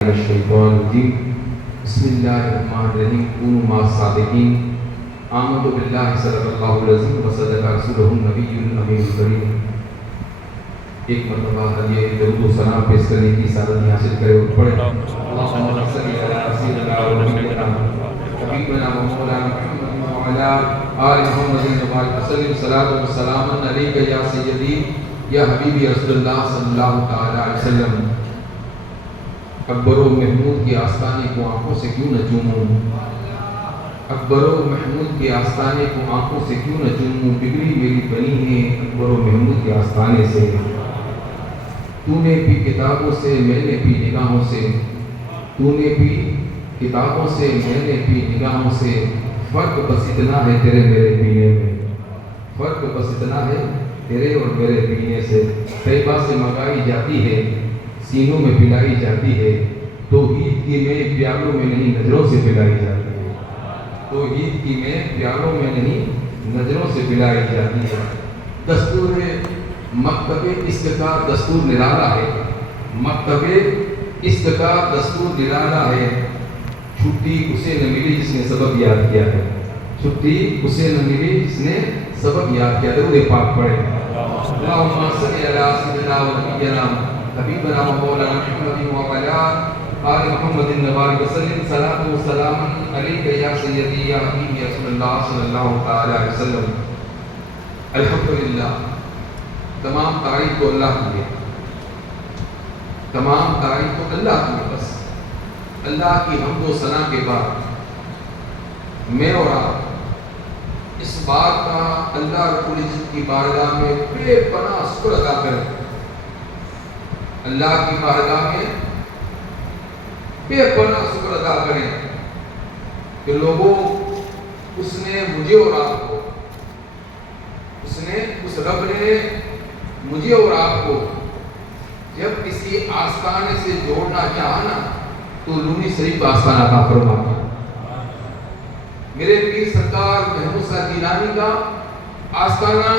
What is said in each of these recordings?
الشیطان الرجیم بسم اللہ الرحمن الرحیم کونوا مع الصادقین آمنت باللہ صدق اللہ العظیم وصدق رسولہ النبی الامین الکریم۔ ایک مرتبہ ہدیہ درود و سلام پیش کرنے کی سعادت حاصل کرے اور پڑھیں اللہم صلی علی سیدنا و نبینا حبیبنا و مولانا محمد وعلی آل محمد وبارک وسلم صلاۃ و سلام علیک یا سیدی یا حبیبی رسول اللہ صلی اللہ تعالی علیہ وسلم۔ اکبر و محمود کی آستانے کو آنکھوں سے کیوں نہ چوموں، اکبر و محمود کی آستانے کو آنکھوں سے کیوں نہ چوموں، بگڑی میری بنی ہے اکبر و محمود کے آستانے سے۔ تو نے بھی کتابوں سے میں نے بھی نگاہوں سے، تو نے بھی کتابوں سے میں نے بھی نگاہوں سے، فرق بس اتنا ہے تیرے میرے پینے میں، فرق بس اتنا ہے تیرے اور میرے پینے سے۔ طیبہ سے منگائی جاتی ہے سینوں میں پلائی جاتی ہے، توحید کی میں پیالوں میں نہیں نظروں سے پلائی جاتی ہے، توحید کی میں پیالوں میں نہیں نظروں سے پلائی جاتی ہے۔ دستور مکتب عشق کا دستور نرالا ہے، مکتب عشق کا دستور نرالا ہے، چھٹی اسے نہ ملی جس نے سبق یاد کیا ہے، چھٹی اسے نہ ملی جس نے سبق یاد کیا۔ درود پاک پڑھیں اللہم صلی علی سیدنا و نبینا حبیبنا و مولانا محمد وعلی آل محمد وبارک وسلم صلاۃ و سلام علیک یا سیدی یا حبیبی رسول اللہ صلی اللہ تعالی علیہ وسلم۔ الحمدللہ، تمام تعریف تو اللہ کی ہے، تمام تعریف تو اللہ کی ہے۔ بس اللہ کی حمد و ثنا کے بعد میں اور آپ اس بات کا اللہ رب العزت کی بارگاہ میں بے پناہ شکر ادا کریں، اللہ کی بارگاہ میں بے پناہ شکر ادا کریں کہ لوگوں اس نے مجھے اور آپ کو، اس رب نے مجھے اور آپ کو جب کسی آستانے سے جوڑنا چاہا نا تو لونی شریف آستانہ عطا فرمایا۔ میرے پیر سرکار محمود صاحب جیلانی کا آستانہ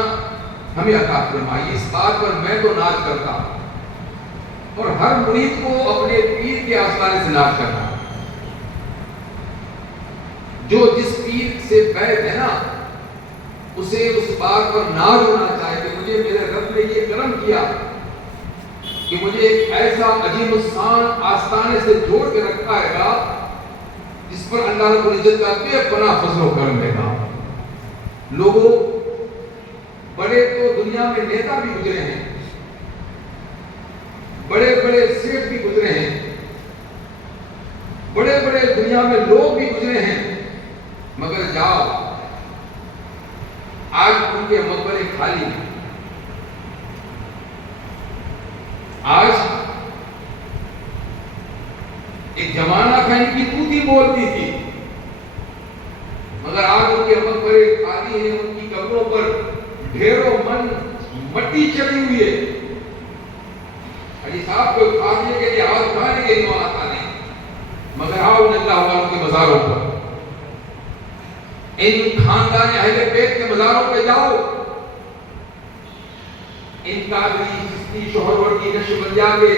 ہمیں عطا فرمائی۔ اس بات پر میں تو ناز کرتا ہوں اور ہر مرید کو اپنے پیر کے آستانے سے ناز کرنا، جو جس پیر سے بیعت ہے نا اسے اس بات پر ناز ہونا چاہیے کہ مجھے میرے رب نے یہ کرم کیا کہ مجھے ایک ایسا عظیم الشان آستانے سے جوڑ کے رکھا ہے گا جس پر اللہ رب العزت کا بے پناہ فضل و کرم ہے گا۔ لوگوں بڑے تو دنیا میں نیتا بھی گزرے ہیں، بڑے بڑے سیٹ بھی گزرے ہیں، بڑے بڑے دنیا میں لوگ بھی گزرے ہیں، مگر جاؤ آج ان کے مقبرے خالی ہیں۔ آج ایک زمانہ تھا ان کی توتی بولتی تھی، مگر آج ان کے مقبرے خالی ہیں، ان کی قبروں پر ڈھیروں من مٹی چڑھی ہوئی ہے۔ حجی صاحب کو خاصے کے لیے آواز اٹھانے کے لیے آتا نہیں، مگر آؤ ان اللہ والوں کے مزاروں پر، ان خاندان اہل بیت کے مزاروں پہ جاؤ، ان قادری چشتی شوہروردی نقشبندیہ کے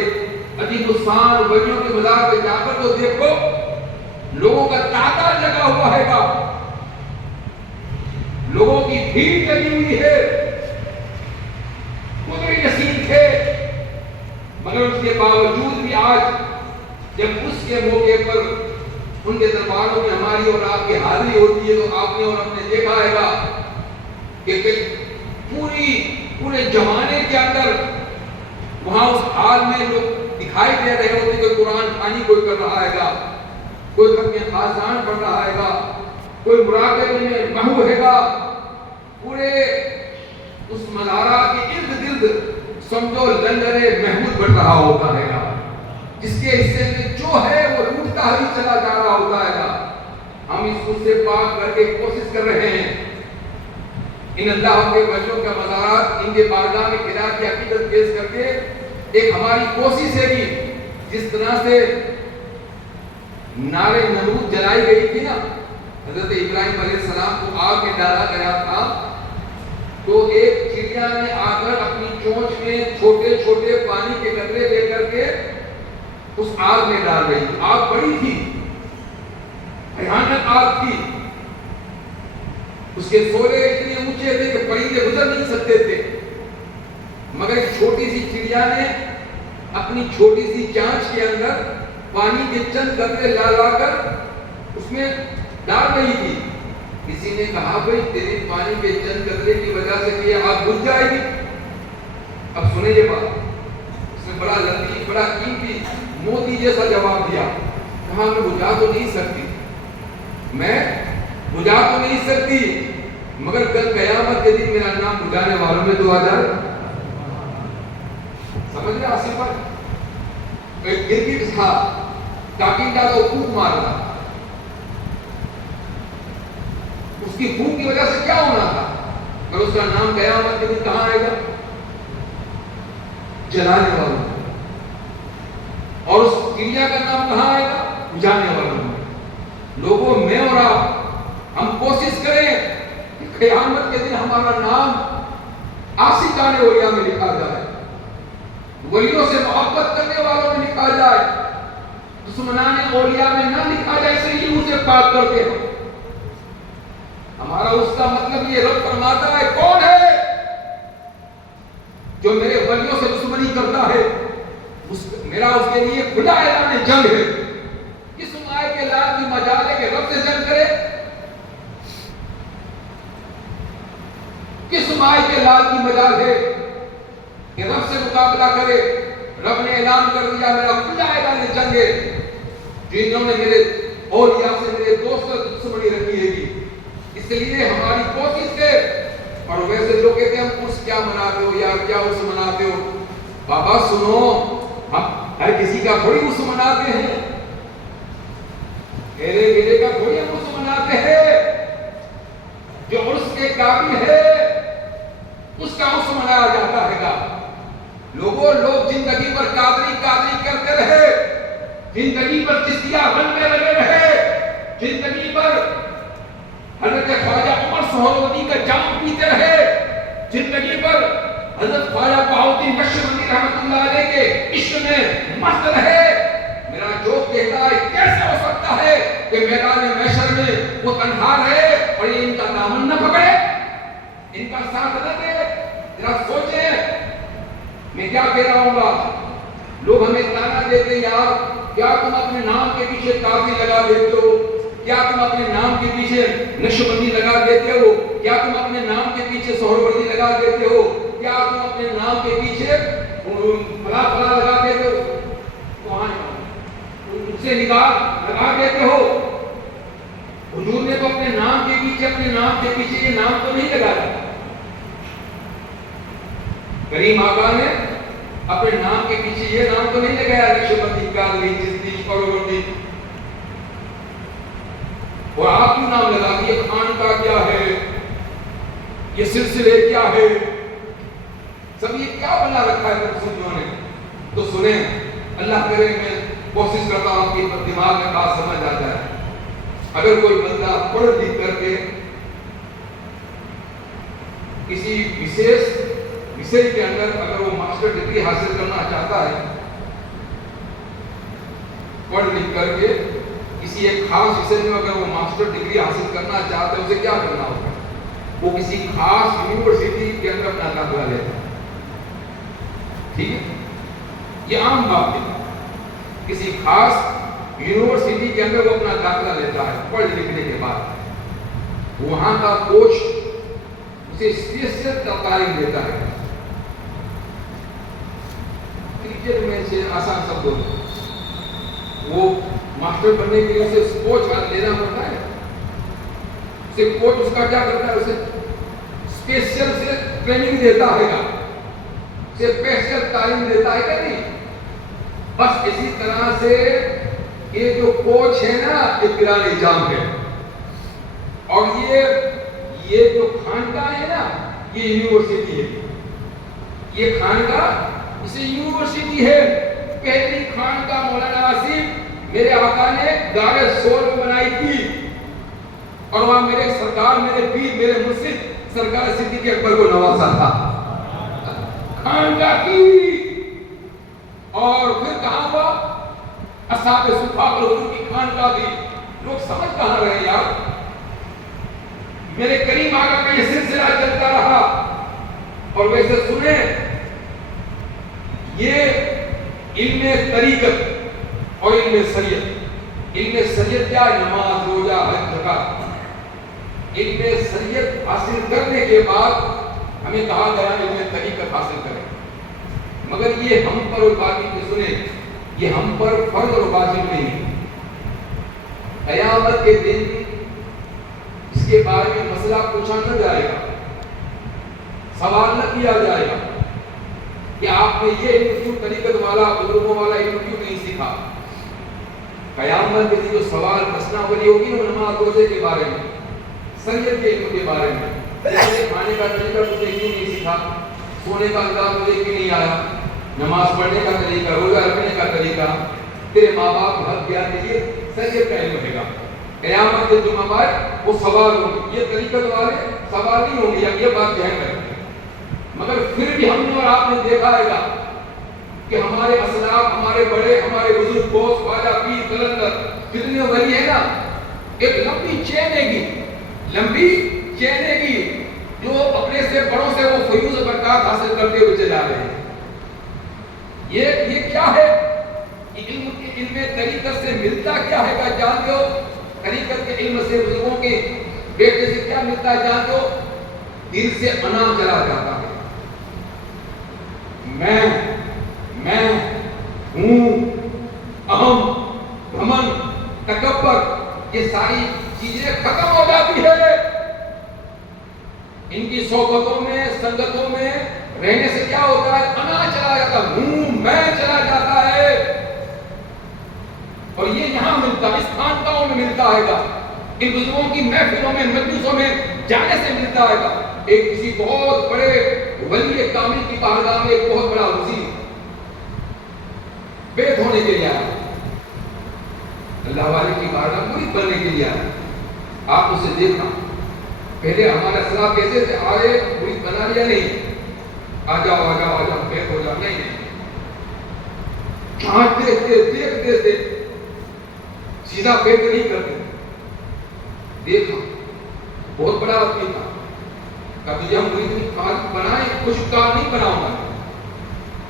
عظیم الشان ولیوں کے مزار پہ جا کر تو دیکھو لوگوں کا تعداد لگا ہوا ہے گا، لوگوں کی بھیڑ لگی ہوئی ہے، قدرتی نصیب تھے، مگر اس کے باوجود بھی آج جب اس کے موقع پر ان کے درباروں میں ہماری اور آپ کی حاضری ہوتی ہے تو آپ نے اور ہم نے دیکھا ہے گا کہ پورے زمانے کے اندر وہاں اس حال میں لوگ دکھائی دے رہے ہوتے، کوئی قرآن خوانی کوئی کر رہا ہے گا، کوئی ختم خاصان پڑھ رہا ہے گا، کوئی مراقبے میں محو ہے گا، پورے اس مزارات کے ارد گرد سمجھو لنگر محمود بڑھ رہا ہوتا ہے گا، جس کے حصے میں جو ہے وہ روٹتا ہی چلا جا رہا ہوتا ہے گا۔ ہم اس کو سے پاک کر کے کوشش کر رہے ہیں ان اللہ کے ولیوں کا مزارات ان کے بارگاہ میں خدا کی عقیدت پیش کر کے ایک ہماری کوشش ہے کہ جس طرح سے نار نمرود جلائی گئی تھی نا، حضرت ابراہیم علیہ السلام کو آگ میں ڈالا گیا تھا تو ایک چڑیا نے آ کر اپنی چونچ میں چھوٹے چھوٹے پانی کے قطرے لے کر کے اس آگ میں ڈال رہی تھی. آگ بڑی تھی, بھیانک آگ تھی. اس کے شعلے اتنے اونچے تھے کہ پرندے گزر نہیں سکتے تھے. مگر ایک چھوٹی سی چڑیا نے اپنی چھوٹی سی چانچ کے اندر پانی کے چند قطرے لا لا کر اس میں ڈال رہی تھی. کسی نے کہا بھائی تیرے پانی کے چند قطرے کی وجہ سے یہ آگ بجھ جائے گی. اب سنیں یہ بات, اس نے بڑا لطیف بڑا قیمتی موتی جیسا جواب دیا. کہا میں بجھا تو نہیں سکتی, میں بجھا تو نہیں سکتی, مگر کل قیامت کے دن میرا نام بجھانے والوں میں تو آ جائے. سمجھ رہے آصف بھائی؟ ایک گرگٹ تھا, کاٹنڈا کو پھونک مارنا. اس کی پھونک کی وجہ سے کیا ہونا تھا, مگر اس کا نام قیامت کے دن کہاں آئے گا؟ جلانے والوں. اور اس چڑیا کا نام کہاں آئے گا؟ بجھانے والوں. لوگوں, میں اور آپ ہم کوشش کریں کہ قیامت کے دن ہمارا نام عاشقان اولیاء میں لکھا جائے, ولیوں سے محبت کرنے والوں میں لکھا جائے, دشمنان اولیاء میں نہ لکھا جائے. اس لیے اسے پاک کرتے ہیں. ہمارا اس کا مطلب یہ رب فرماتا ہے کون ہے جو میرے ولیوں سے دشمنی کرتا ہے, میرا اس کے لیے کھلا اعلان جنگ ہے. کس مائے کے لال کی مجال ہے کہ رب سے جنگ کرے؟ کس مائے کے لال کی مجال ہے کہ رب سے مقابلہ کرے؟ رب نے اعلان کر دیا میرا کھلا اعلان جنگ ہے. جنہوں نے میرے اولیاء سے میرے دوستوں سے دشمنی رکھی ہے گی. اس لیے ہماری کوشش ہے. اور ویسے لوگ کہتے ہیں ہم عرس کیا مناتے ہو یار, کیا عرس مناتے ہو؟ بابا سنو, ہم ہر کسی کا تھوڑی عرس مناتے ہیں, گھیرے گھیرے کا تھوڑی ہم عرس مناتے ہیں. جو عرس کے قابل ہے اس کا عرس منایا جاتا ہے گا. لوگوں, لوگ زندگی پر قادری قادری کرتے رہے, زندگی پر چشتیہ بننے لگے رہے, زندگی پر حضرت خواجہ عمر سہروردی کا جام پیتے رہے, زندگی پر حضرت خواجہ بہاؤالدین نقشبندی رحمۃ اللہ علیہ کے عشق میں مست رہے. میرا جو کہتا ہے کیسے ہو سکتا ہے کہ میدان محشر میں وہ تنہا رہے اور یہ ان کا دامن نہ پکڑے, ان کا ساتھ نہ دے؟ ذرا سوچیں میں کیا کہہ رہا ہوں گا. لوگ ہمیں تانا دیتے ہیں یار کیا تم اپنے نام کے پیچھے قاضی لگا دیتے ہو, کیا تم اپنے نام کے پیچھے نقشبندی لگا دیتے ہو, کیا تم اپنے نام کے پیچھے سہروردی لگا دیتے ہو, کیا تم اپنے نام کے پیچھے فلاں فلاں لگا دیتے ہو, ان سے نگاہ لگا دیتے ہو. حضور نے تو اپنے نام کے پیچھے یہ نام تو نہیں لگایا. کریم آقا نے اپنے نام کے پیچھے یہ نام تو نہیں لگایا نقشبندی, قادری, چشتی, سہروردی. اور آپ کیوں نام لگا کہ یہ خانقاہ کیا ہے, یہ سلسلے کیا ہے, سب یہ کیا بنا رکھا ہے سنیوں نے؟ تو سنیں, اللہ کرے میں کوشش کرتا ہوں آپ کی دماغ میں بات سمجھ آ جائے. اگر کوئی بندہ پڑھ لکھ کر کے کسی وشے کے اندر اگر وہ ماسٹر ڈگری حاصل کرنا چاہتا ہے, پڑھ لکھ کر کے کسی ایک خاص وشے میں اگر وہ ماسٹر ڈگری حاصل کرنا چاہتا ہے, اسے کیا کرنا ہوگا؟ وہ کسی خاص یونیورسٹی کے اندر اپنا داخلہ لیتا ہے. ٹھیک ہے, یہ عام بات ہے. کسی خاص یونیورسٹی کے اندر وہ اپنا داخلہ لیتا ہے پڑھ لکھنے کے بعد. وہاں کا کوچ اسے اسپیشل تعلیم دیتا ہے. کرکٹ میں سے آسان شبدوں میں وہ ماسٹر بننے کے لیے اسے کوچ لینا پڑتا ہے. اسے کوچ اس کا کیا کرتا ہے, اسے اسپیشل سے ٹریننگ دیتا ہے گا, اسے اسپیشل تعلیم دیتا ہے کہ نہیں. بس اسی طرح سے یہ جو کوچ ہے نا یہ پیران جام ہے, اور یہ جو خانقاہ ہے نا یہ یونیورسٹی ہے. یہ خانقاہ اسے یونیورسٹی ہے. پہلی خانقاہ مولانا آصف میرے آقا نے گارے سور میں بنائی تھی, اور وہاں میرے سرکار, میرے پیر, میرے مرشد سرکار صدیق اکبر کو نوازا تھا. خانقاہ کی. اور پھر کہاں ہوا اصحاب صفا اور حضور کی خانقاہ دی، لوگ سمجھ کہاں رہے یار؟ میرے کریم آقا کا یہ سلسلہ چلتا رہا. اور ویسے سنیں، یہ علم طریقت اور علم شریعت کیا؟ نماز، روزہ، حج، زکات. علم شریعت حاصل کرنے کے بعد ہمیں کہا گیا علم طریقت حاصل کریں. مگر یہ ہم پر اور واجب نہیں، سنیں، یہ ہم پر فرض اور واجب نہیں. قیامت کے دن اس کے بارے میں مسئلہ پوچھا نہ جائے گا، سوال نہ کیا جائے گا کہ آپ نے یہ علم کیوں، طریقت والا، بزرگوں والا علم کیوں نہیں سیکھا. قیامت کے دن جو سوال مسئلہ والی ہوگی نا، نماز روزے کے بارے میں، شریعت کے علم کے بارے میں، کھانے کا طریقہ تجھے کیوں نہیں سیکھا، سونے کا انداز تجھے کیوں نہیں آیا، نماز پڑھنے کا طریقہ، روزہ رکھنے کا طریقہ، تیرے ماں باپ حق کیا کہ یہ شریعت کا علم رہے گا. قیامت کے جو مباحث وہ سوال ہوں گے، یہ طریقت والے سوال نہیں ہوں گے، یہ بات ذہن میں رکھیں. مگر پھر بھی ہم نے اور آپ نے دیکھا ہے گا کہ ہمارے اسلاف، ہمارے بڑے، ہمارے بزرگ، بوس، خواجہ، پیر، قلندر، جتنے ولی ہیں نا، ایک لمبی چین ہے گی جو اپنے سے بڑوں سے وہ فیوز و برکات حاصل کرتے ہوئے چلا رہے ہیں. یہ کیا ہے؟ علم طریقت سے ملتا کیا ہے کیا جانتے ہو؟ طریقت کے علم سے، بزرگوں کے بیٹے سے کیا ملتا ہے جانتے ہو؟ دل سے انام چلا جاتا ہے. میں ہوں، اہم، گھمن، تکبر، یہ ساری چیزیں ختم ہو جاتی ہے. ان کی صحبتوں میں، سنگتوں میں رہنے سے کیا ہوتا ہے؟ انا چلا جاتا ہے، ہوں، میں چلا جاتا ہے. اور یہ یہاں ملتا ہے، اس خانقاہوں میں ملتا ہے گا، ان بزرگوں کی محفلوں میں، مجلسوں میں جانے سے ملتا ہے گا. ایک کسی بہت بڑے ولی کامل کی بارگاہ میں ایک بہت بڑا وزیر بیت ہونے کے لیے آیا، اللہ والے کی بارگاہ مرید بننے کے لیے آیا. آپ اسے دیکھنا، پہلے ہمارے اسلاف کیسے تھے، آئے مرید بنا لیا نہیں، آ جاؤ بیت ہو جاؤ، نہیں. دیکھتے سیدھا بیت نہیں کرتے. دیکھا بہت بڑا آدمی تھا، کبھی ہم مرید بنائے، کچھ کام نہیں بناؤں گا.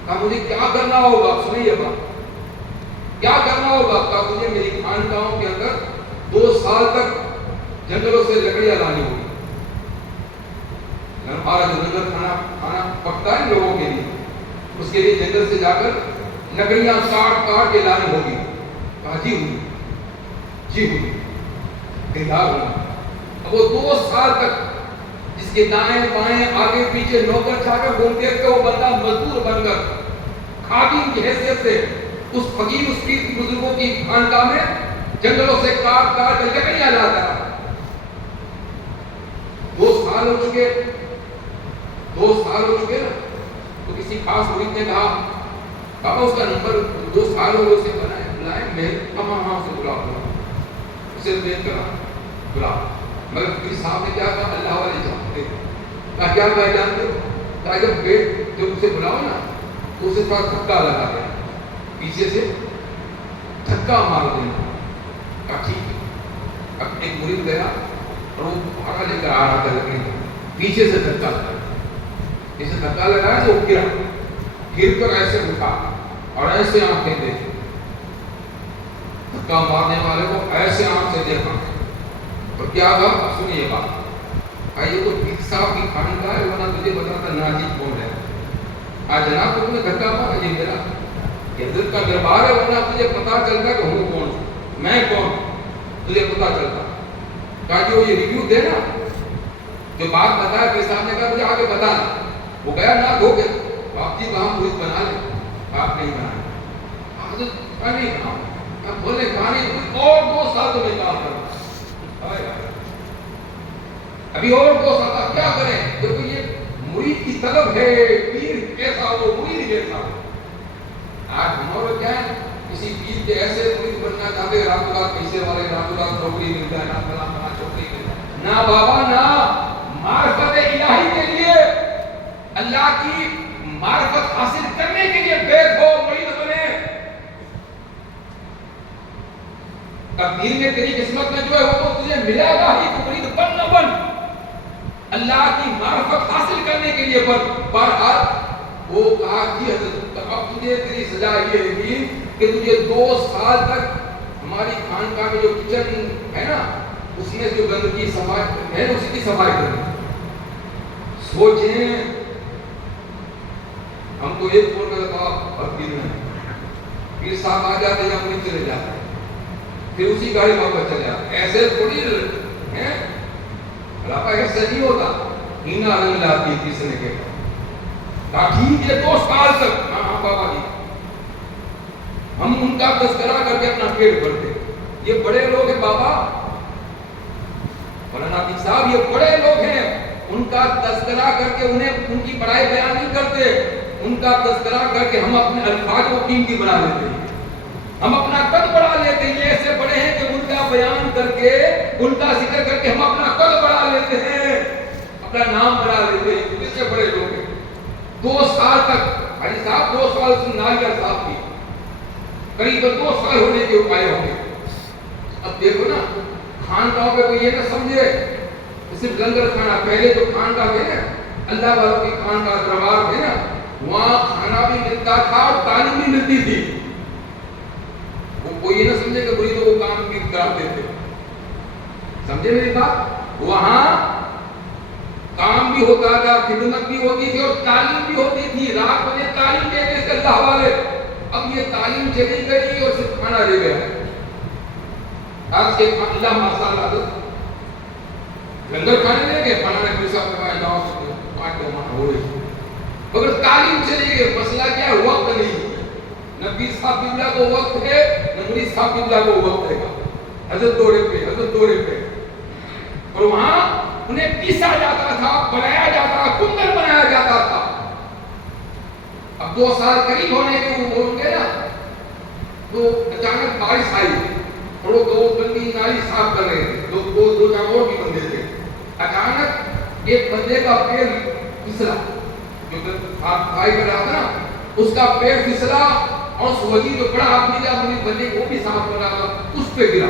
کہا مجھے کیا کرنا ہوگا؟ سنیں یہ بات، کیا کرنا ہوگا؟ کہا تجھے میری خانقاہوں کے اندر 2 سال تک جنگلوں سے لکڑیاں لانی ہوگی. ہمارا جنگل کھانا پکتا ہے لوگوں کے لیے، اس کے لیے جنگل سے جا کر لکڑیاں کاٹ کے لانی ہوگی. کہا جی ہوئی تیار ہونا. اب وہ 2 سال تک جس کے دائیں بائیں آگے پیچھے نوکر چاکر گھومتے تھے، وہ بندہ مزدور بن کر خادم کی حیثیت سے اس فقیر، اس پیر کی، بزرگوں کی خانقاہ میں جنگلوں سے کاٹ کر لکڑیاں لاتا. 2 سال ہو چکے نا. تو کسی خاص مرید نے کہا بابا اس کا نمبر 2 سال ہو اسے بلائے، میں ہاں سے بلاؤ، اسے دیکھ کر بلا. مگر پیر صاحب نے کیا کہا؟ اللہ والے جانتے. کہا کیا کہا جانتے ہو؟ کہا جب اسے بلاؤ نا تو اسے تھوڑا دھکا لگا دیں، پیچھے سے دھکا مار دینا. کہا ٹھیک ہے. اب ایک مرید گیا اور وہ بھاگا لے کر آ رہا تھا، لکڑی پیچھے سے دھکا لگا، جسے دھکا لگایا تو وہ گر کر ایسے اٹھا اور ایسے آنکھیں دیکھیں. دھکا مارنے والے کو ایسے آنکھ سے دیکھا اور کیا کہا؟ سنیے بات. یہ تو پیر صاحب کی خانقاہ ہے، ورنہ تجھے بتاتا ناجی کون ہے. آج جناب تم نے دھکا مارا، یہ میرا حضرت کا دربار ہے، ورنہ تجھے پتا چلتا کہ ہوں کون، میں کون، تجھے پتا چلتا. کہا جی وہ یہ ریویو دے نا، جو بات بتایا پیر صاحب نے کہا مجھے آگے بتانا. وہ گیا نہ دھو کے، آپ جی وہاں مرید بنا لے. آپ نہیں بنائے. حضرت کا نہیں کہا، بولے کہانی اور 2 سال تو میں کام کروں، ابھی اور 2 سال کیا کریں؟ دیکھو یہ مرید کی طلب ہے، پیر کیسا ہو، مرید کیسا ہو. آج ہمارا کیا ہے، کسی پیر کے ایسے مرید بننا چاہتے ہیں، راتوں رات پیسے والے، راتوں رات نوکری مل جائے، نہ فلاں چوکری مل جائے. نہ بابا، نہ معرفت الہی کے لیے، اللہ کی معرفت حاصل کرنے کے لیے بیت ہو، مرید بنے. تقدیر میں تیری قسمت میں جو ہے وہ تو تجھے ملے گا ہی، تو مرید بن نہ بن، اللہ کی معرفت حاصل کرنے کے لیے بن۔ بہرحال وہ کہا کہ حضرت اب تجھے تیری سزا یہ ہے کہ تجھے 2 سال تک ہماری خانقاہ میں جو کچن ہے نا اس میں جو گندگی صفائی ہے اسی کی صفائی کرنی۔ سوچیں ہم تو ایک فون کرتا اب پیر میں پیر صاحب آ جاتے یا پھر چلے جاتے پھر اسی گاڑی واپس چلے جاتے، ایسے تھوڑی ہے علاقہ ایسے نہیں ہوتا۔ ہینا رنگ لاتی تیسرے کے کہا ٹھیک ہے 2 سال تک، ہاں ہاں بابا جی ہم ان کا تذکرہ کر کے اپنا پیٹ بھرتے۔ یہ بڑے لوگ ہیں بابا مولانا عتیق صاحب، یہ بڑے لوگ ہیں، ان کا تذکرہ کر کے انہیں ان کی بڑائی بیان نہیں کرتے، ان کا تذکرہ کر کے ہم اپنے الفاظ کو قیمتی بنا لیتے ہیں، ہم اپنا قد بڑھا لیتے ہیں۔ یہ ایسے بڑے ہیں کہ ان کا بیان کر کے ان کا ذکر کر کے ہم اپنا قد بڑھا لیتے ہیں، اپنا نام بڑھا لیتے ہیں۔ کس سے بڑے لوگ ہیں؟ 2 سال تک حاجی صاحب 2 سال سے نالیاں صاف کی، قریب 2 سال ہونے کے اپائے ہوں گے۔ اب دیکھو نا خانقاہوں پہ کوئی یہ نہ سمجھے صرف لنگر کھانا، پہلے تو خانقاہ ہے نا اللہ والوں کی خانقاہ دربار ہے نا، وہاں کھانا بھی ملتا تھا اور تعلیم بھی ملتی تھی۔ وہ کوئی یہ نہ سمجھے کہ مریدوں کو کام بھی کراتے تھے، سمجھے میری بات؟ وہاں کام بھی ہوتا تھا، خدمت بھی ہوتی تھی اور تعلیم بھی ہوتی تھی، رات بجے تعلیم دیتے تھے اللہ والے۔ اب یہ تعلیم چلی گئی اور صرف کھانا رہ گیا۔ آج کے اللہ ماشاءاللہ لنگر کھانے لے گئے فلانا پیسہ کمائے جاؤ پانچ دو ہو رہی، مگر تعلیم چلی گئی۔ مسئلہ کیا ہے؟ وقت نہیں۔ نبی صاحب قبلہ کو وقت ہے، نبی صاحب قبلہ کو وقت ہے گا، حضرت دورے پہ حضرت دورے پہ، اور وہاں انہیں پیسا جاتا تھا، بنایا جاتا تھا، کنگل بنایا جاتا تھا۔ اب 2 سال قریب ہونے کے وہ بول گئے نا تو اچانک بارش آئی اور وہ 2 بندی نالی صاف کر رہے تھے، دو چار اور بھی بندے تھے۔ اچانک ایک بندے کا پیر پھسلا، جو صفائی کر رہا تھا نا اس کا پیر پھسلا اور سوجی جو بڑا آدمی تھا اپنے بندے کو بھی صاف کر رہا تھا اس پہ گرا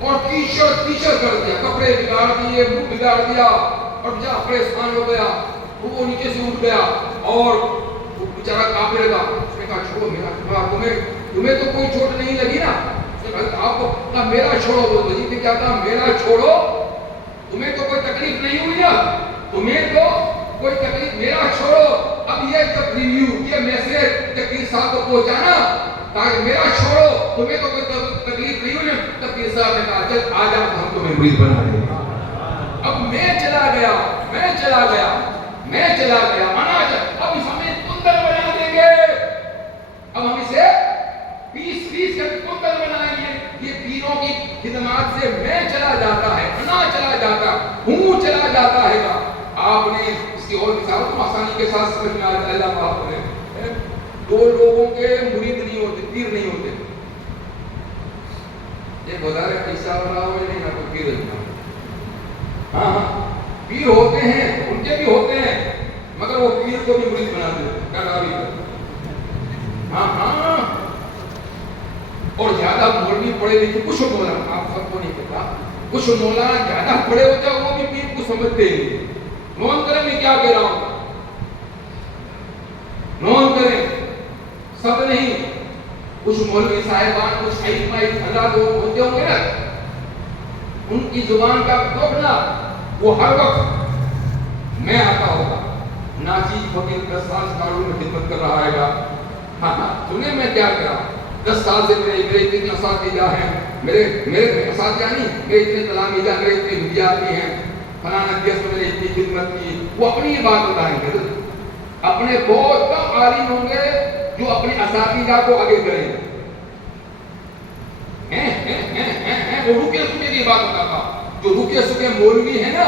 اور ٹیچر کر دیا، کپڑے بگاڑ دیے، منہ بگاڑ دیا اور جا پریشان ہو گیا۔ وہ نیچے سے اٹھ گیا اور وہ بیچارہ کانپنے لگا۔ اس نے کہا چھوڑو میرا، تمہیں تو کوئی چوٹ نہیں لگی نا؟ آپ کو کہا میرا چھوڑو، وہ وزیر نے کیا کہا میرا چھوڑو، تمہیں تو کوئی تکلیف نہیں ہوئی نا، تمہیں تو کوئی تکلیف، میرا چھوڑو۔ اب یہ جب ریویو یہ میسج تقدیر صاحب کو پہنچانا تاکہ میرا چھوڑو، تمہیں تو کوئی تکلیف نہیں ہوئی نا، تقدیر صاحب نے کہا چل آ جاؤ ہم تمہیں مرید بنا دیں گے۔ اب میں چلا گیا اب ہمیں کندل بنا دیں گے، اب ہم اسے 20 کا کندل بنائیں گے۔ یہ پیروں کی خدمات سے میں چلا جاتا ہے، انا چلا جاتا ہوں، چلا جاتا ہے گا۔ آپ نے اس کی اور مثال تو آسانی کے ساتھ سمجھ میں آتا ہے۔ اللہ پاک نے 2 لوگوں کے مرید نہیں ہوتے، پیر نہیں ہوتے۔ یہ بتا رہے پیسہ والا ہو نہیں نہ کوئی پیر نہیں۔ ہاں پیر ہوتے ہیں، ان کے بھی ہوتے ہیں، مگر وہ پیر کو بھی مرید بنا دیتے ہاں اور زیادہ مولوی پڑھے لکھے کچھ مولانا، آپ سب کو نہیں پتا، کچھ مولانا زیادہ پڑھے ہوتے ہیں وہ بھی پیر کو سمجھتے ہیں۔ نون کریں میں کیا کہہ رہا ہوں، نون کریں سب نہیں، کچھ مولوی صاحبان کچھ ائمہ اللہ کو ہوتے ہوں گے نا، ان کی زبان کا توڑنا وہ ہر وقت میں آتا ہوگا ناچیز فقیر 10 سال کاروں میں خدمت کر رہا ہے گا۔ ہاں سنیں میں کیا کہا، 10 سال سے میرے اتنے اساتذہ ہیں، میرے اساتذہ نہیں، میرے اتنے تلامذہ، میرے اتنے ویدیارتھی ہیں، فلانا کیس میں نے اتنی خدمت کی۔ وہ اپنی بات بتائیں گے، اپنے بہت کم عالم ہوں گے جو اپنے اساتذہ کو آگے کریں گے۔ وہ رکے سکے کی بات بتاتا، جو رکے سکے مولوی ہیں نا،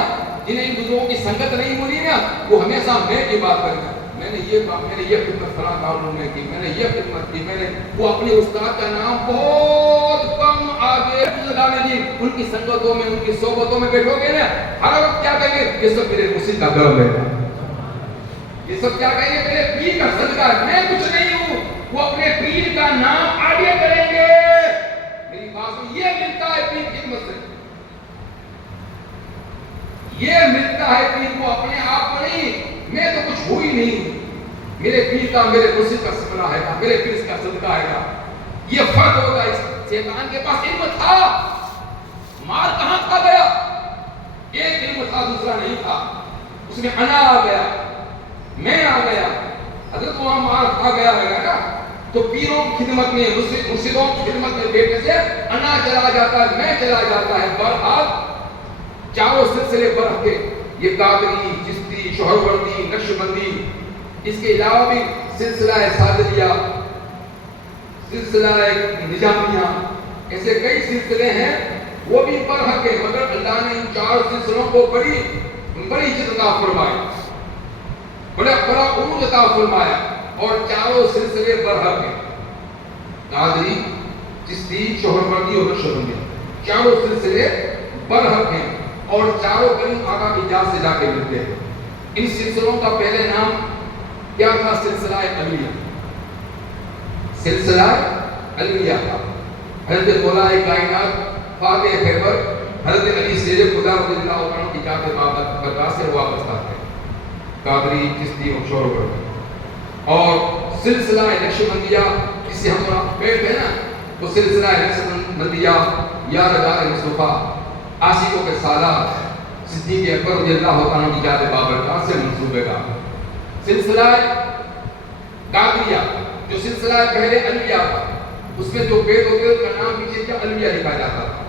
جنہیں ان بزرگوں کی سنگت نہیں ملی نا، وہ ہمیشہ میں کی بات کریں گے، میں نے یہ خدمت فلاں کاروں میں کی، میں نے یہ خدمت کی، میں نے وہ اپنے استاد کا نام بہت کم آگے لگانے دی۔ ان کی سنگتوں میں، ان کی صحبتوں میں بیٹھو گے نا، ہر وقت کیا کہیں گے، یہ سب میرے مسجد کا گرم ہے، یہ سب کیا کہیں گے، میرے پیر کا صدقہ ہے، میں کچھ نہیں ہوں۔ وہ اپنے پیر کا نام آگے کریں گے، میری بات یہ جاتا ہے پیر کو اپنے آپ کو نہیں، میں تو کچھ ہو ہی نہیں، میرے پیر کا، میرے مرشد کا صدقہ ہے گا، میرے پیر کا صدقہ ہے گا، یہ فرق ہوتا ہے۔ شیطان کے پاس علم تھا، مال کہاں کھا گیا؟ ایک علم تھا، دوسرا نہیں تھا، اس میں انا آ گیا، میں آ گیا، حضرت وہاں مال کھا گیا ہے نا، تو پیروں کی خدمت میں، مرشدوں کی خدمت میں بیٹھنے سے انا چلا جاتا ہے، میں چلا جاتا ہے۔ بہرحال چاروں سلسلے برہ کے، یہ قادری، چشتی، شہروردی، نقشبندی، اس کے علاوہ بھی سلسلہ صادریہ، سلسلہ نظامیہ، ایسے کئی سلسلے ہیں، وہ بھی برحق ہے، مگر اللہ نے ان چار سلسلوں کو بڑی عزت عطا فرمائی، بڑا عروج عطا فرمایا، اور چاروں سلسلے برحق ہیں۔ قادری، چشتی، شہروردی اور نقشبندی، چاروں سلسلے برحق ہیں، اور چاروں کریم آقا کی ذات سے جا کے ملتے ہیں۔ ان سلسلوں کا پہلے نام کیا تھا؟ سلسلہ علیہ، سلسلہ علیہ تھا۔ حضرت مولا کائنات فاتح خیبر حضرت علی شیر خدا رضی اللہ عنہ کی ذات بارگاہ سے وابستہ تھے، قادری، چشتی اور شہروردی۔ اور سلسلہ نقشبندیہ، جس سے ہم بیٹھ ہیں نا، وہ سلسلہ نقشبندیہ یادگار مصطفیٰ، عاشقوں کے سالار صدیق اکبر رضی اللہ عنہ کی ذات بابرکات سے منسوب ہے۔ سلسلہ قادریہ جو سلسلہ پہلے علیہ تھا، اس میں جو بیت ہوتے اس کا نام پیچھے کیا علیہ لکھا جاتا تھا،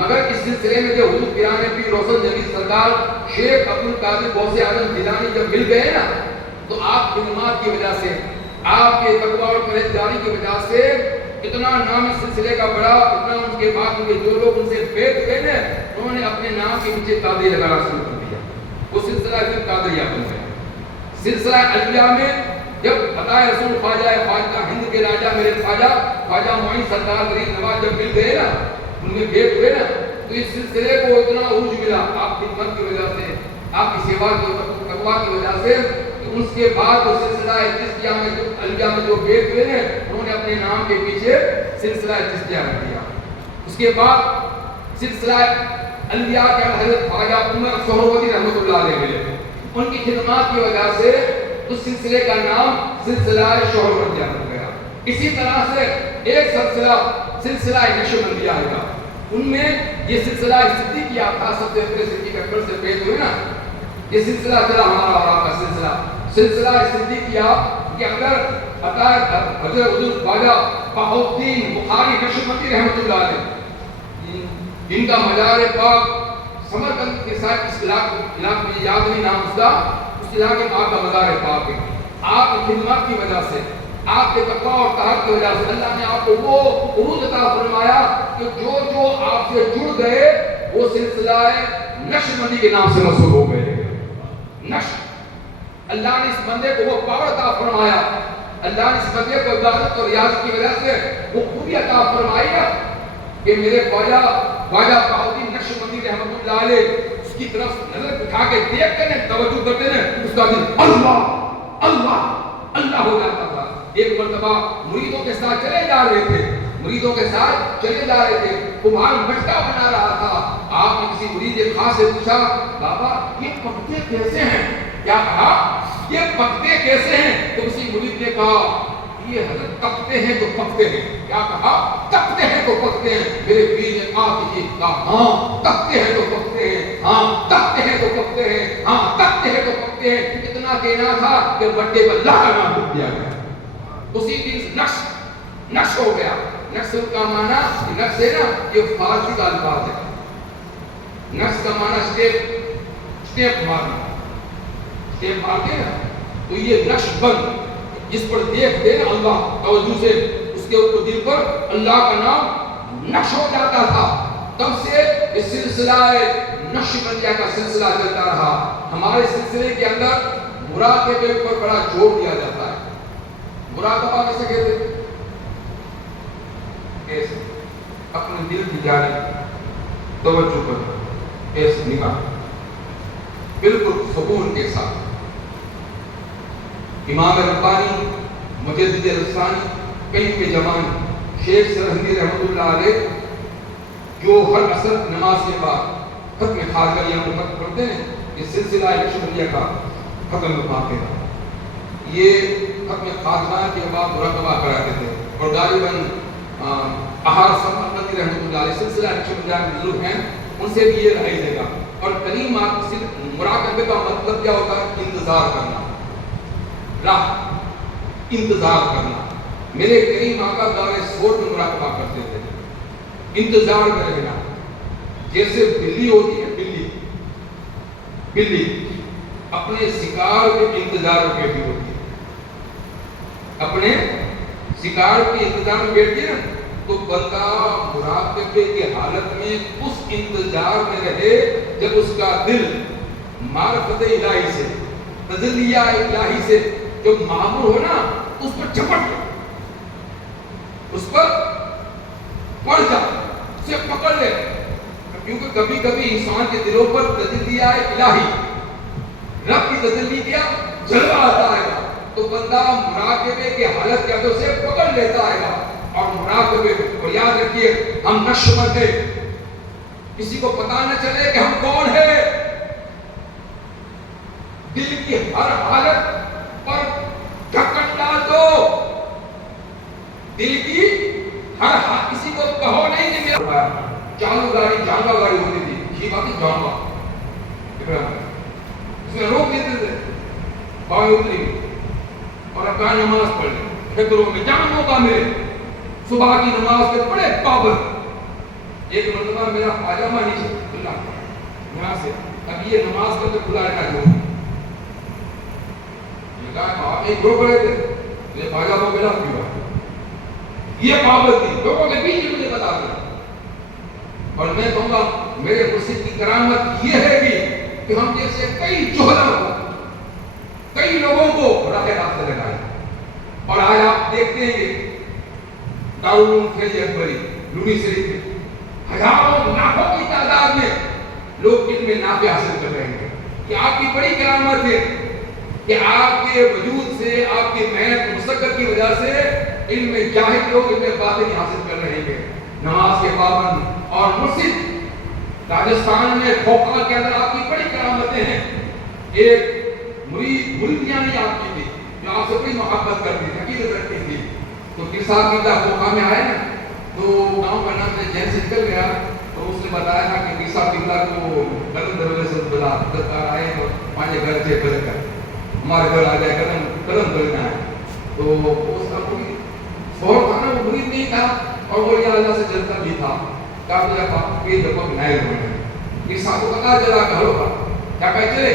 مگر اس سلسلے میں جو حضور پیرانے پیر روشن جمیل سرکار شیخ عبد القادر غوث اعظم جیلانی جب مل گئے نا، تو آپ خدمات کی وجہ سے، آپ کے تقویٰ اور پرہیزگاری کی وجہ سے اتنا نام اس سلسلے کا بڑا، اتنا ان کے بعد کے جو لوگ ان سے بیت ہوئے نا، انہوں نے اپنے نام کے پیچھے قادری لگانا شروع کر دیا، وہ سلسلہ پھر قادریہ بن گیا۔ سلسلہ علیہ میں جب عطائے رسول خواجہ ہند کے راجہ میرے خواجہ معین سرکار غریب نواز جب مل گئے نا، ان میں بیت ہوئے نا، تو اس سلسلے کو اتنا عروج ملا آپ کی خدمت کی وجہ سے، آپ کی سیوا کی تقویٰ کی وجہ سے، کہ اس کے بعد وہ سلسلہ چشتیہ میں جو علیہ میں جو بیت ہوئے ہیں، انہوں نے اپنے نام کے پیچھے سلسلہ چشتیہ رکھ دیا۔ اس کے بعد سلسلہ علیہ کے حضرت خواجہ عمر سہروردی رحمۃ اللہ علیہ ملے، ان کی خدمات کی وجہ سے اس سلسلے کا نام سلسلہ شہروردیہ ہو گیا۔ اسی طرح سے ایک سلسلہ نقشبندیہ ہے، ان میں یہ سلسلہ صدیقیہ تھا، سب سے پہلے صدیق اکبر سے بیت ہوئے نا، یہ سلسلہ چلا ہمارا اور آپ کا سلسلہ صدیقیہ کے اندر حضرت خواجہ بہاؤالدین بخاری نقشبندی رحمۃ اللہ علیہ، جن کا مزار پاک سمرقند کے ساتھ اس علاقے میں یاد نہیں نام اس کا، اس علاقے میں آپ کا مزار پاک ہے۔ آپ کی خدمات کی وجہ سے، آپ کے تقویٰ اور طاعت کی وجہ سے اللہ نے آپ کو وہ عروج عطا فرمایا کہ جو آپ سے جڑ گئے وہ سلسلہ نقشبندی کے نام سے مشہور ہو گئے۔ نقش، اللہ نے اس بندے کو وہ پاور عطا فرمایا، اللہ نے اس بندے کو عبادت اور ریاضت کی وجہ سے وہ خوبی عطا فرمائی کہ میرے خواجہ بہاؤالدین نقشبندی رحمۃ اللہ علیہ اس کی طرف نظر اٹھا کے دیکھ کر توجہ کرتے ہیں، اس کا دل اللہ اللہ اللہ ہو جاتا تھا۔ ایک مرتبہ مریدوں کے ساتھ چلے جا رہے تھے، کمہار مٹکا بنا رہا تھا، آپ نے کسی مرید خاص سے پوچھا، بابا یہ پکتے کیسے ہیں؟ کیا کہا؟ یہ پکتے کیسے ہیں؟ تو کسی مرید نے کہا یہ حضرت تپتے ہیں تو پکتے ہیں۔ کیا کہا؟ تپتے ہیں تو پکتے ہیں۔ میرے پیر نے کہا ہاں تپتے ہیں تو پکتے ہیں، ہاں تپتے ہیں تو پکتے ہیں، ہاں تپتے ہیں تو پکتے ہیں۔ اتنا کہنا تھا کہ بٹے پر اللہ کا نام لکھ دیا گیا۔ اسی دن نقش ہو گیا۔ نقش کا معنی، نقش ہے نا، یہ فارسی کا الفاظ ہے۔ نقش کا معنی اسٹیپ مارنا، اسٹیپ مارتے نا، تو یہ نقش بند جس پر دیکھ دے اللہ توجہ سے، اس کے اوپر دل پر اللہ کا نام نقش ہو جاتا تھا۔ تب سے اس سلسلہ نقشبندیہ کا سلسلہ چلتا رہا۔ ہمارے سلسلے کے اندر مراقبے پر بڑا زور دیا جاتا ہے۔ مراقبہ کیسے کہتے ہیں؟ ایسے اپنے دل کی جانب توجہ کرنا، ایسے نگاہ بالکل سکون کے ساتھ۔ امام ربانی مجدد رسانی کہیں کے جوان شیخ سرہندی رحمۃ اللہ علیہ جو ہر عصر نماز کے بعد ختم خارجہ یا مخت پڑھتے ہیں، یہ سلسلہ عشرتیہ کا ختم خاتمہ، یہ ختم خاتمہ کے بعد مراقبہ کراتے تھے، اور غالباً احار سمرقندی رحمۃ اللہ علیہ سلسلہ عشرتیہ کے بزرگ ہیں، ان سے بھی یہ رہائی دے گا۔ اور کلمات صرف مراقبے کا مطلب کیا ہوتا ہے؟ انتظار کرنا، راہ انتظار کرنا۔ میرے کریم آقا دور سور میں مراقبہ کرتے تھے، انتظار میں رہنا۔ جیسے بلی ہوتی ہے، بلی اپنے شکار کے انتظار میں بیٹھی ہوتی ہے، اپنے شکار کے انتظار میں بیٹھتی ہے، تو بندہ مراقبے کی حالت میں اس انتظار میں رہے جب اس کا دل معرفت الہی سے، تجلیہ الہی سے جو معمور ہو نا، اس پر جھپٹ، اس پر پڑ جا، اسے پکڑ لے۔ کیونکہ کبھی کبھی انسان کے دلوں پر تجلیہ الہی، رب کی تجلی کیا جلوہ آتا ہے، تو بندہ مراقبے کی حالت کیا تو اسے پکڑ لیتا ہے۔ اور مراقبے کو یاد رکھیے، ہم نشمت ہے، کسی کو پتا نہ چلے کہ ہم کون ہے۔ دل کی ہر حالت پر ڈھکن ڈال دو، دل کی ہر حالت، کسی کو کہو نہیں کہ میرا چالو گاڑی جانگا گاڑی ہوتی تھی، یہ بات جانگا اس میں روک دیتے تھے، بائی اتری اور اپنا نماز پڑھ لیں، خطروں میں جہاں موقع ملے صبح کی نماز کے بڑے پابند۔ ایک مرتبہ میرا پاجامہ نیچے کھلا یہاں سے، اب یہ نماز کا تو کھلا رہنا جو یہ کہا آپ ایک گروہ کرے تھے، یہ پاجامہ ملا کیوں یہ پابند تھی، لوگوں کے بیچ مجھے بتا دیں۔ اور میں کہوں گا میرے مرشد کی کرامت یہ ہے کہ ہم جیسے کئی جوہروں، کئی لوگوں کو راہ راست لگائے۔ اور آج آپ دیکھتے ہیں کہ دارالعلوم فیض اکبری لونی شریف میں ہزاروں لاکھوں کی تعداد میں لوگ علم نافع حاصل کر رہے ہیں۔ کہ آپ کی بڑی کرامت ہے کہ آپ کے وجود سے، آپ کی محنت مشقت کی وجہ سے علم جاہل لوگ علم باطنی حاصل کر رہے ہیں، نماز کے پابند۔ اور مرشد راجستھان میں کھوکھا کے اندر آپ کی بڑی کرامتیں ہیں۔ ایک مریدیاں نہیں آپ کی تھی جو آپ سے بڑی محبت کرتی تھی، عقیدت رکھتی تھی۔ تو پھر صاحب کی کھوکھا میں آئے نا، تو گاؤں کا نام سے جین سے نکل گیا، تو اس نے بتایا تھا کہ پیسا قبلہ کو قدم دروازے سے بلا دستار آئے تو پانچ گھر سے بل کر ہمارے گھر آ جائے، قدم بلنا ہے۔ تو اس کا کوئی شوہر تھا نا، وہ مرید نہیں تھا، اور وہ یا اللہ سے جلتا بھی تھا، کہا تو جب آپ کے جب نئے ہوئے ہیں پیسا کو پتا چلا گھروں کا کیا کہہ چلے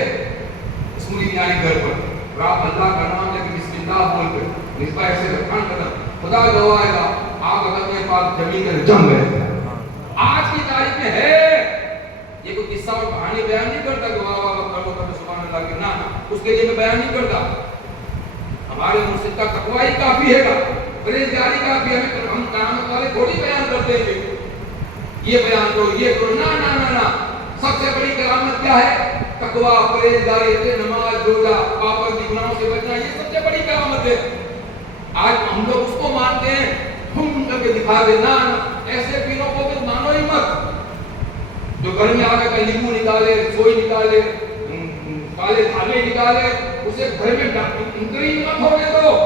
اس مرید آنے گھر پر، اور آپ اللہ کا نام لے کے بسم اللہ بول کر نسبہ ایسے رکھان قدم، خدا گواہ گا آپ اگر میں پاک زمین میں جم گئے۔ آج کی تاریخ میں ہے، یہ کوئی قصہ اور کہانی بیان نہیں کرتا کہ واہ واہ کرو کرو سبحان اللہ کے، نہ اس کے لیے میں بیان نہیں کرتا۔ ہمارے مرشد کا تقوی کافی ہے گا، پرہیزگاری کافی ہے، ہم کرامت والے تھوڑی بیان کرتے ہیں یہ بیان کرو یہ کرو، نہ نہ نہ نہ۔ سب سے بڑی کرامت کیا ہے؟ تقوی، پرہیزگاری، نماز، روزہ، پابندی، گناہوں سے بچنا، یہ سب سے بڑی کرامت ہے۔ آج ہم لوگ اس کو مانتے ہیں، ہم کر کے دکھا دیں، نہ ایسے پیروں کو بھی مانو ہی مت، جو گھر میں آ کے لیمو نکالے، سوئی نکالے، کالے تھالے نکالے، اسے گھر میں انکری مت ہونے دو۔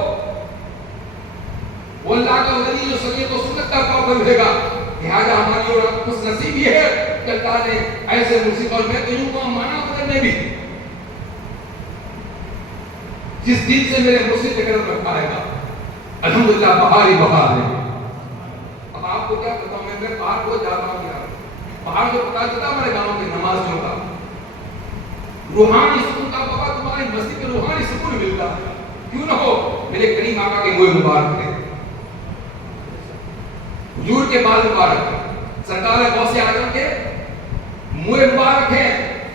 وہ اللہ کا ولی جو سنت و سنت کا پابند رہے گا۔ لہٰذا ہماری اور خوش نصیب یہ ہے کہ اللہ نے ایسے مرشد، اور میں کہوں گا مانا بدلنے بھی، جس دن سے میرے مرشد نے قدم رکھا ہے گا الحمدللہ بہار ہی بہار ہے۔ اب آپ کو کیا بتاؤں، میں پہاڑ کو جاتا ہوں یار، پہاڑ کو پتا چلتا ہمارے گاؤں کی نماز جو ہوتا روحانی سکون کا بابا تمہاری مسجد میں روحانی سکون ملتا ہے، کیوں نہ ہو میرے کریم آقا کے موئے مبارک تھے، حضور کے بال مبارک ہیں، سرکار غوث اعظم کے موئے مبارک ہیں،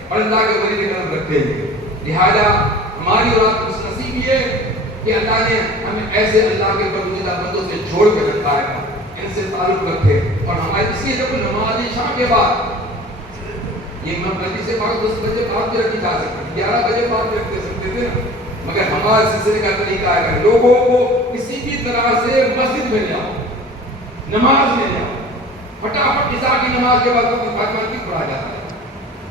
اور اللہ کے ولی کے قدم رکھتے ہیں۔ لہذا ہماری اور آپ کو نصیب یہ کہ اللہ نے ہمیں ایسے اللہ کے پسندیدہ بندوں سے جوڑ کے رکھا ہے، ان سے تعلق رکھے۔ اور ہمارے اس لیے جب نماز عشاء کے بعد یہ مسجد سے 10 بجے بعد بھی رکھی جا سکتی، 11 بجے بعد بھی رکھ سکتے تھے نا، مگر ہمارے سلسلے کا طریقہ ہے کہ لوگوں کو کسی بھی طرح سے مسجد میں لے آؤ، نماز میں لے آؤ، فٹافٹ عشاء کی نماز کے بعد فاطمہ کی پڑھا جاتا ہے،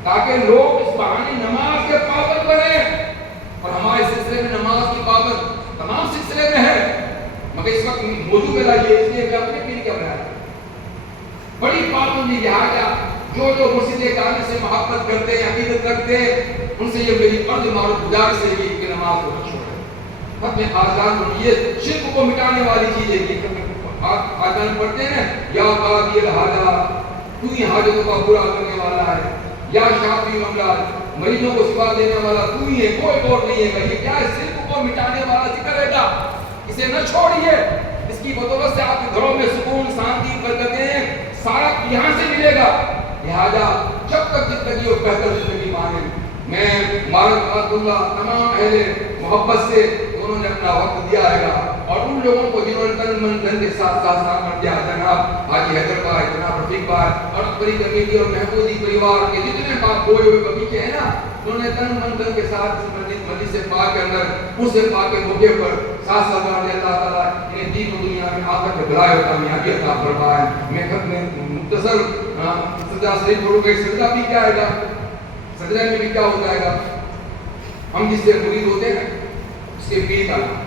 تاکہ لوگ اس بہانے نماز کے پابند بنے. اور ہمارے سلسلے میں نماز کی پابند تمام سلسلے میں ہے، مگر اس وقت موضوع میرا یہ اس لیے کہ اپنے پیر کیا بنایا بڑی پابندی. لہٰذا جو مسجد کامل سے محبت کرتے ہیں، عقیدت رکھتے ہیں، ان سے یہ میری عرض معروف گزارش ہے کہ نماز کو نہ چھوڑیں. اپنے خاصان کو یہ شرک کو مٹانے والی چیز ہے کہ خاصان پڑھتے ہیں یا قاضی الحاجات، تو ہی حاجتوں کا پورا کرنے والا ہے، یا شافی الامراض، مریضوں کو شفا دینے والا تو ہی ہے، کوئی اور نہیں ہے. یہ کیا ہے؟ شرک کو مٹانے والا ذکر ہے. اسے نہ چھوڑیے. اس کی بدولت سے آپ کے گھروں میں سکون، شانتی، برکتیں سارا یہاں سے ملے گا. لہذا جب تک زندگی اور بہتر زندگی مانگیں. میں مبارک اللہ تمام اہل محبت سے انہوں نے اپنا وقت دیا ہے اور ان لوگوں کو جنہوں نے تن من دھن کے ساتھ ساتھ دیا، جناب حاجی حیدر بھائی، جناب رفیق بھائی اور اکبری کمیٹی اور محمودی پریوار کے جتنے باپ بوئے ہوئے بغیچے ہیں نا، انہوں نے تن من دھن کے ساتھ مسجد سے پاک کے اندر اس سے پاک کے موقع پر ساتھ ساتھ اللہ تعالیٰ انہیں دین و دنیا میں آخر کے بلائے اور کامیابی عطا فرمائے. میں خط میں مختصر سجدہ شریف پڑھوں گا. سجدہ بھی کیا ہے گا؟ سجدہ میں بھی کیا ہو جائے گا؟ ہم جس سے مرید ہوتے ہیں اس کے پیر کا نام،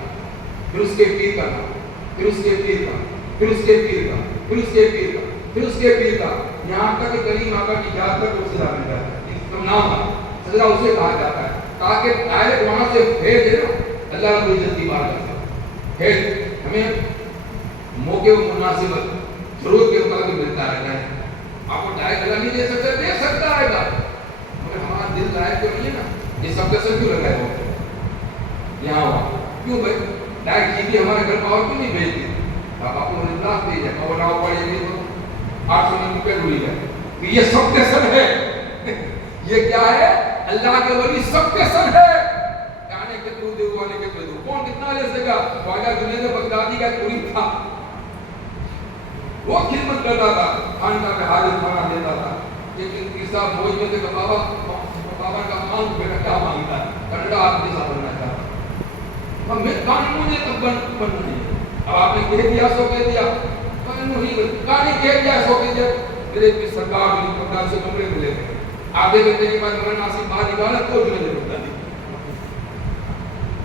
پھر اس کے پیر کا نام، پھر اس کے پیر کا، پھر اس کے پیر کا، پھر اس کے پیر کا، پھر اس کے پیر کا، یہاں تک کہ کریم آقا کی یاد تک اس سے مل جاتا ہے. اس کا نام ہے سجدہ، اسے کہا جاتا ہے تاکہ ڈائریکٹ وہاں سے بھیج دے نا اللہ رب العزت کی بارگاہ سے بھیج ہمیں موقع و مناسبت ضرورت کے مطابق ملتا رہتا ہے. آپ کو ڈائریکٹ اللہ نہیں دے سکتے، دے سکتا ہے گا، مگر ہمارا دل لائق تو نہیں ہے نا. یہ سب کا سب کیوں لگائے ہوتے یہاں ہوا کیوں بھائی ڈائریکٹ چیزیں ہمارے گھر پاور کیوں نہیں بھیجتی؟ آپ کو لاکھ بھیج ہے اور نہ پڑے 800 روپئے ڈولی ہے. یہ سب کے سب ہے. یہ کیا ہے؟ اللہ کے ولی سب کے سب ہے. کہانے کے تو دیوانے کے تو کون کتنا لے سکا؟ خواجہ جنید بغدادی کا کوئی تھا، وہ خدمت کرتا تھا، خانقاہ میں حاجت کھانا دیتا تھا. لیکن پیر صاحب موج میں تھے کہ بابا کا مانگ بیٹا کیا مانگتا ہے؟ کنڈا آدمی صاحب بننا چاہتا ہے. میں کہانی مجھے تب بننا ہے. اب آپ نے کہہ دیا سو کہہ دیا، کہانی کہہ دیا سو کہہ دیا. میرے پیر سرکار علی پردان سے کمرے ملے گئے. آدھے گھنٹے کے بعد مولانا ناصر باہر نکالا تو جو مجھے بتا دی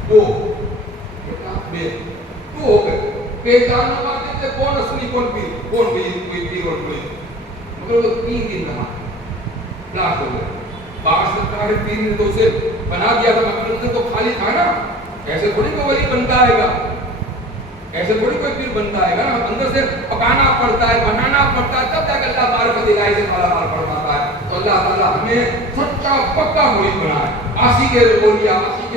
وہ ہو گئے. پہچان نہ پاتے تھے کون اصلی کون پیر، کون کوئی پیر اور کوئی، مگر وہ 3 دن رہا لاکھ ہو گئے. باہر سرکار پیر نے تو اسے بنا دیا تھا، مگر اندر تو خالی تھا نا. ایسے تھوڑی کوئی ولی بنتا ہے گا، ایسے تھوڑی کوئی پیر بنتا ہے گا نا. اندر سے پکانا پڑتا ہے، بنانا پڑتا ہے، تب تک اللہ معرفت الہی سے مالا مال فرماتا ہے. تو اللہ تعالیٰ ہمیں سچا پکا مرید بنائے، عاشق اولیاء، عاشق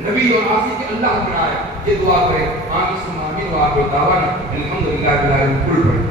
نبی اور عاشق اللہ بنائے. یہ دعا کریں. آمین ثم آمین. وآخر دعوانا الحمدللہ رب العالمین.